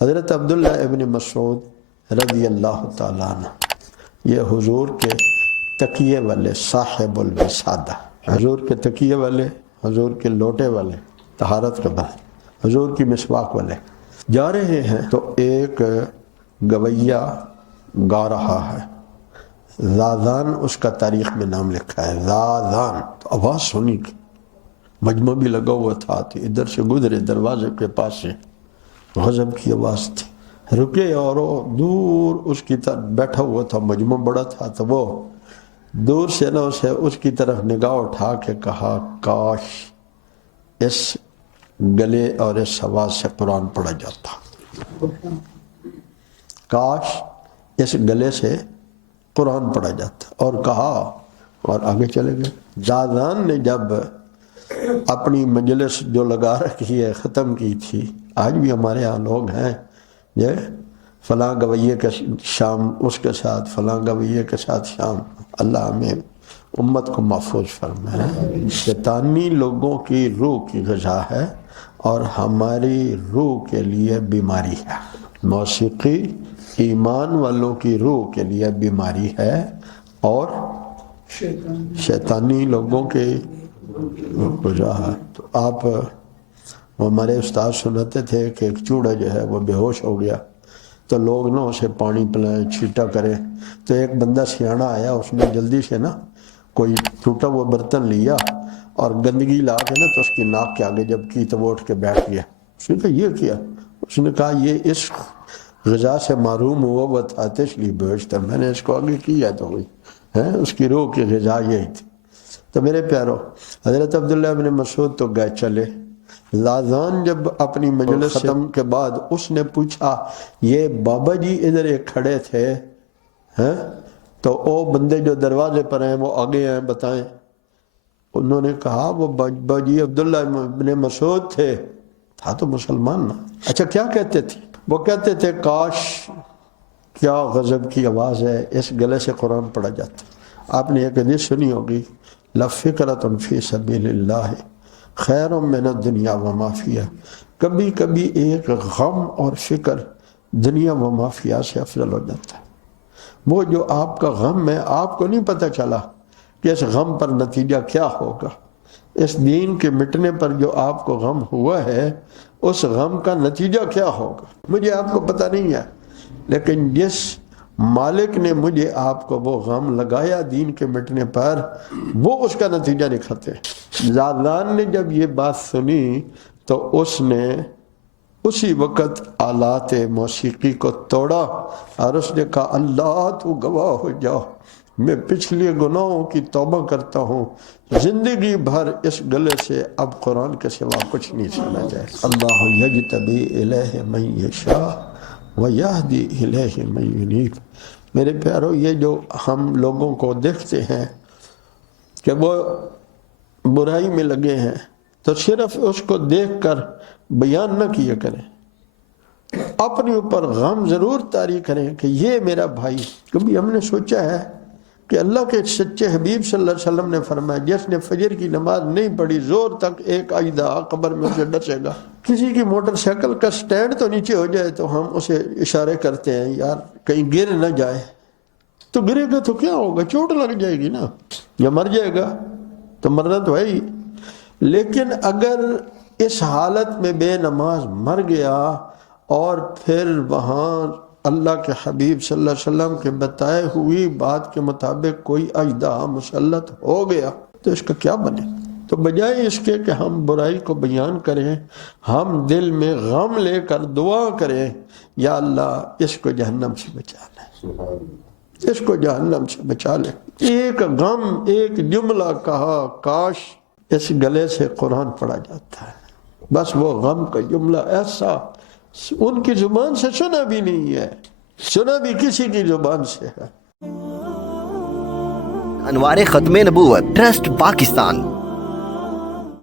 حضرت عبداللہ ابن مسعود رضی اللہ تعالیٰ عنہ یہ حضور کے تکیے والے صاحب الوسادہ، حضور کے تکیے والے، حضور کے لوٹے والے، طہارت کے بعد حضور کی مسواک والے جا رہے ہیں تو ایک گویہ گا رہا ہے، زازان اس کا تاریخ میں نام لکھا ہے، زازان۔ تو آواز سنی کی مجمع بھی لگا ہوا تھا، تو ادھر سے گزرے دروازے کے پاس سے، غضب کی آواز تھی، رکے اور وہ دور اس کی طرف بیٹھا ہوا تھا، مجمع بڑا تھا، تو وہ دور سے نہ اسے اس کی طرف نگاہ اٹھا کے کہا کاش اس گلے اور اس آواز سے قرآن پڑھا جاتا، کاش اس گلے سے قرآن پڑھا جاتا، اور کہا اور آگے چلے گئے۔ زازان نے جب اپنی مجلس جو لگا رکھی ہے ختم کی تھی، آج بھی ہمارے یہاں لوگ ہیں یہ فلاں گویے کے شام اس کے ساتھ، فلاں گویے کے ساتھ شام، اللہ ہمیں امت کو محفوظ فرمائے۔ شیطانی لوگوں کی روح کی غذا ہے اور ہماری روح کے لیے بیماری ہے، موسیقی ایمان والوں کی روح کے لیے بیماری ہے اور شیطانی لوگوں کے غذا ہے۔ تو آپ ہمارے استاد سناتے تھے کہ ایک چوڑا جو ہے وہ بے ہوش ہو گیا تو لوگ نا اسے پانی پلائیں، چھیٹا کریں، تو ایک بندہ سیاڑا آیا، اس نے جلدی سے نا کوئی ٹوٹا ہوا برتن لیا اور گندگی لا کے نا تو اس کی ناک کے آگے جب کی تو وہ اٹھ کے بیٹھ گیا۔ اس نے کہا یہ کیا؟ اس نے کہا یہ اس غذا سے محروم ہوا وہ تھا تو اس لیے بےہوش تھا، میں نے اس کو آگے کیا تو ہوئی ہے، اس کی روح کی غذا یہی تھی۔ تو میرے پیارو، حضرت عبداللہ ابن مسعود تو گئے چلے، زازان جب اپنی مجلس ختم کے بعد اس نے پوچھا یہ بابا جی ادھر ایک کھڑے تھے ہیں تو وہ بندے جو دروازے پر ہیں وہ آگے ہیں بتائیں۔ انہوں نے کہا وہ بابا جی عبداللہ ابن مسعود تھے، تھا تو مسلمان نا۔ اچھا کیا کہتے تھے؟ وہ کہتے تھے کاش، کیا غضب کی آواز ہے، اس گلے سے قرآن پڑھا جاتا۔ آپ نے ایک حدیث سنی ہوگی، لَفِکْرَةٌ فِي سَبِيلِ اللَّهِ خَيْرٌ مِّنَ الدُّنْيَا وَمَا فِيهَا۔ کبھی کبھی ایک غم اور فکر دنیا و ما فیہا سے افضل ہو جاتا ہے۔ وہ جو آپ کا غم ہے، آپ کو نہیں پتہ چلا کہ اس غم پر نتیجہ کیا ہوگا، اس دین کے مٹنے پر جو آپ کو غم ہوا ہے اس غم کا نتیجہ کیا ہوگا، مجھے آپ کو پتہ نہیں ہے، لیکن جس مالک نے مجھے آپ کو وہ غم لگایا دین کے مٹنے پر، وہ اس کا نتیجہ دکھاتے ہیں۔ زازان نے جب یہ بات سنی تو اس نے اسی وقت آلات موسیقی کو توڑا اور اس نے کہا اللہ تو گواہ ہو جاؤ، میں پچھلے گناہوں کی توبہ کرتا ہوں، زندگی بھر اس گلے سے اب قرآن کے سوا کچھ نہیں سنا جائے۔ اللہ یجتبی الیہ من یشاء ویہدی الیہ من ینیب۔ میرے پیارو، یہ جو ہم لوگوں کو دیکھتے ہیں کہ وہ برائی میں لگے ہیں تو صرف اس کو دیکھ کر بیان نہ کیا کریں، اپنے اوپر غم ضرور طاری کریں کہ یہ میرا بھائی۔ کبھی ہم نے سوچا ہے کہ اللہ کے سچے حبیب صلی اللہ علیہ وسلم نے فرمایا جس نے فجر کی نماز نہیں پڑھی زور تک ایک آئندہ قبر میں اسے ڈسے گا۔ کسی کی موٹر سائیکل کا سٹینڈ تو نیچے ہو جائے تو ہم اسے اشارے کرتے ہیں یار کہیں گر نہ جائے، تو گرے گا تو کیا ہوگا، چوٹ لگ جائے گی نا، یا مر جائے گا تو مرنا تو ہے ہی۔ لیکن اگر اس حالت میں بے نماز مر گیا اور پھر وہاں اللہ کے حبیب صلی اللہ علیہ وسلم کے بتائے ہوئی بات کے مطابق کوئی اژدہا مسلط ہو گیا تو اس کا کیا بنے؟ تو بجائے اس کے کہ ہم برائی کو بیان کریں، ہم دل میں غم لے کر دعا کریں یا اللہ اس کو جہنم سے بچا لے، اس کو جہنم سے بچا لے۔ ایک غم، ایک جملہ کہا کاش اس گلے سے قرآن پڑھا جاتا ہے، بس وہ غم کا جملہ ایسا ان کی زبان سے سنا بھی نہیں ہے، سنا بھی کسی کی زبان سے ہے۔ انوار ختم نبوت ٹرسٹ پاکستان